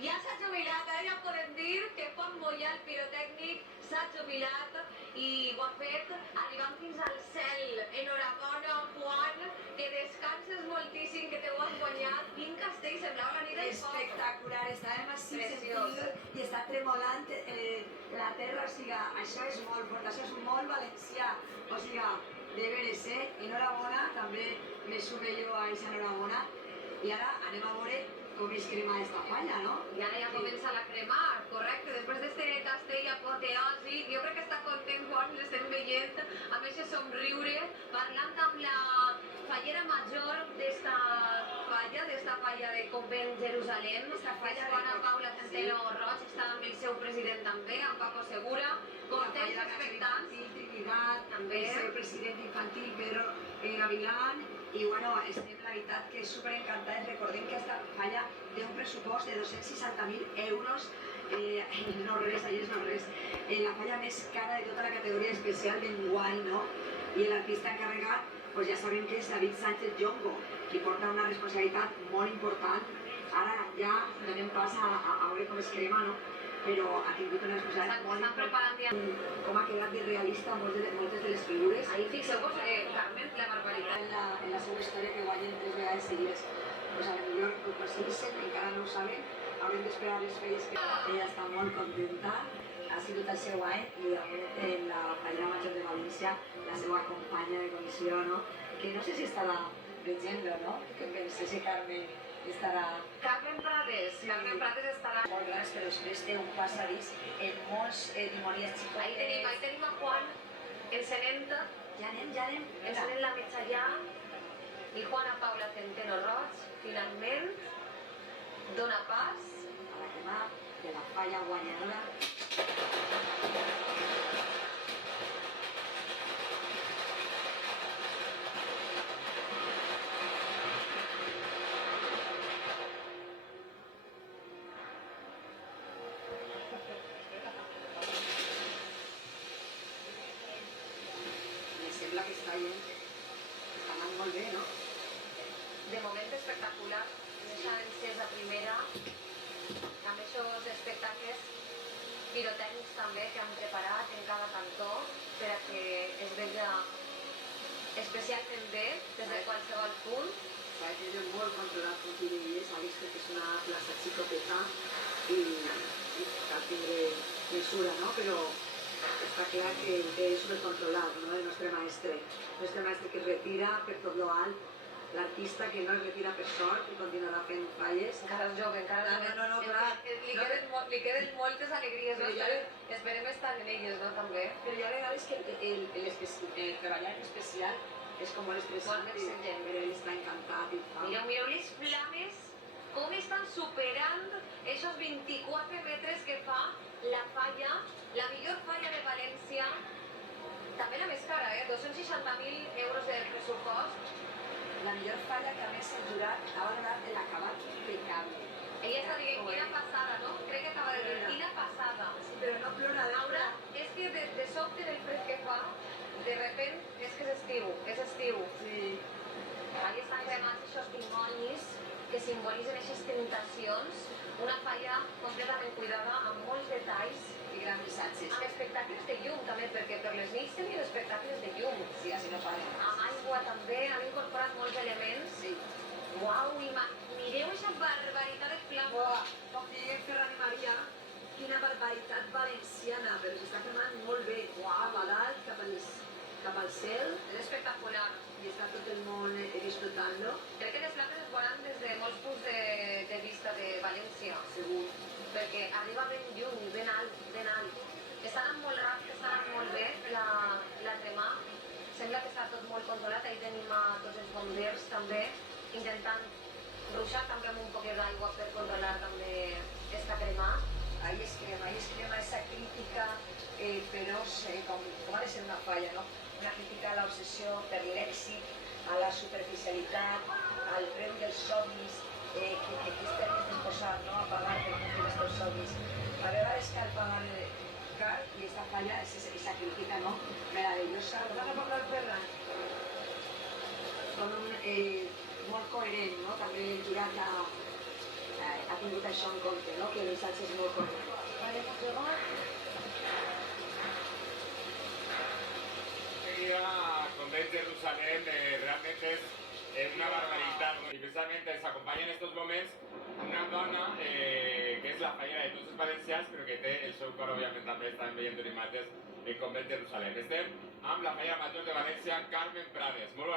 Ja s'ha jubilat, ara ja podem dir que Pont Moià, el pirotècnic, s'ha jubilat i ho ha fet arribant fins al cel. Enhorabona, Juan, que descanses moltíssim, que te ho has guanyat. Quin castell, semblava la nit del foc. Espectacular, estàvem així sentint i està tremolant la terra, o sigui, això és molt fort, això és molt valencià, o sigui, de veres, enhorabona, també me sume jo a aquesta enhorabona, i ara anem a veure com es crema esta falla, no? I ara ja comença la cremar, correcte, després d'este castell apoteòsic, jo crec que està content Juan, l'estem veient amb aquest somriure, parlant amb la fallera major d'esta falla de Convent Jerusalem, esta falla Juana Paula Centeno Roig, està amb el seu president també, amb Paco Segura, contents, expectants. Trinitat, també el seu president infantil Pedro Gavilán, i bueno, estem la veritat que superencantats. Recordem que aquesta falla té un pressupost de 260.000 euros, no res, allà és no res, la falla més cara de tota la categoria especial d'enguany, no? I l'artista encarregat, pues ja sabem que és David Sánchez Jongo, que porta una responsabilitat molt important. Ara ja donem pas a veure com es crema, no? Però ha tingut una responsabilitat molt important. Com ha quedat de realista moltes de les figures. Ahí fixeu-vos, Carmen, la barbaritat. En la seva història que guanyen 3 vegades seguides. Pues a lo millor ho persegueixen, encara no ho saben, haurem d'esperar les feies que ella està molt contenta. Ha sigut el seu any i en la fallera major de València, la seva companya de comissió, no? Que no sé si estarà veient-lo, no? Que penses que Carmen estarà... Carmen Prades estarà... Molt grans, però després té un passadís en molts dimonies xicotets. Ahí tenim a Juan encenent... Ja anem. Encenent la metxa ja. I Juana Paula Centeno Roig, finalment, dona pas a la crema de la falla guanyadora. Sembla que està anant molt bé, no? De moment espectacular, deixa encesa primera, amb aquests espectacles pirotècnics també que han preparat en cada cantó per a que es veja especialment bé des de qualsevol punt. S'ha de tenir molt controlat com tu deies, ha vist que és una plaça xicoteta i cal tindre mesura, no? Però està clar que és supercontrolat, no? El nostre mestre que es retira per tot lo alt, l'artista que no es retira per sort i continuarà fent falles. Encara és jove, encara no, clar. Li queden moltes alegries, no? Esperem estar en elles, no? També. Però hi ha vegades que treballar en especial és com molt estressant, però ell està encantat i fa. Mireu les flames, com estan superant aquests 24 metres que fa la falla, la millor falla de València, també la més cara, 260.000 euros de pressupost. La millor falla que a més el jurat ha valorat de l'acabat impecable. Ella està dient, quina passada, no? Crec que acaba de dir, quina passada. Sí, però no plora Laura, és que de sobte del fred que fa, de repent, és que és estiu. Sí. Allà estan cremats aquests dimonis que simbolitzen aquestes tentacions, una falla completament cuidada, amb molts detalls. I grans missatges. Amb espectacles de llum també, perquè per les nits tenien espectacles de llum. Sí, així no paren. Amb aigua també, han incorporat molts elements. Sí. Uau, mireu aquesta barbaritat de flama. Com diguem Ferran i Maria, quina barbaritat valenciana, però s'està cremant molt bé. Uau, a dalt, cap al cel. És espectacular. I està tot el món disfrutant-lo. Crec que les flames es veuran des de molts punts de vista de València. Segur. Perquè arriba ben lluny, ben alt. Està anant molt ràpid, està anant molt bé la cremà. Sembla que està tot molt controlat. Ahí tenim a tots els bombers també intentant ruixar també amb un poc d'aigua per controlar també esta cremà. Ahí es crema esa crítica feroz, com ha de ser una falla, no? Una crítica a l'obsessió per l'èxit, a la superficialitat, al preu dels somnis, que aquests termes posat, no? A pagar per complir els teus somnis. A vegades cal pagar car i esta falla és esa crítica, no? Meravellosa. Vas a parlar Ferran? Són molt coherent, no? També el jurat ha tingut això en compte, no? Que el missatge és molt coherent. Vale, Montserrat. Convent Jerusalén realmente es una barbaridad, y precisamente se acompaña en estos momentos una dona que es la fallera de tots els valencians, però que té el seu cor, òbviament, també estan veient imatges del Convent de Jerusalén. Estem amb la fallera major de València, Carmen Prades. Molt bona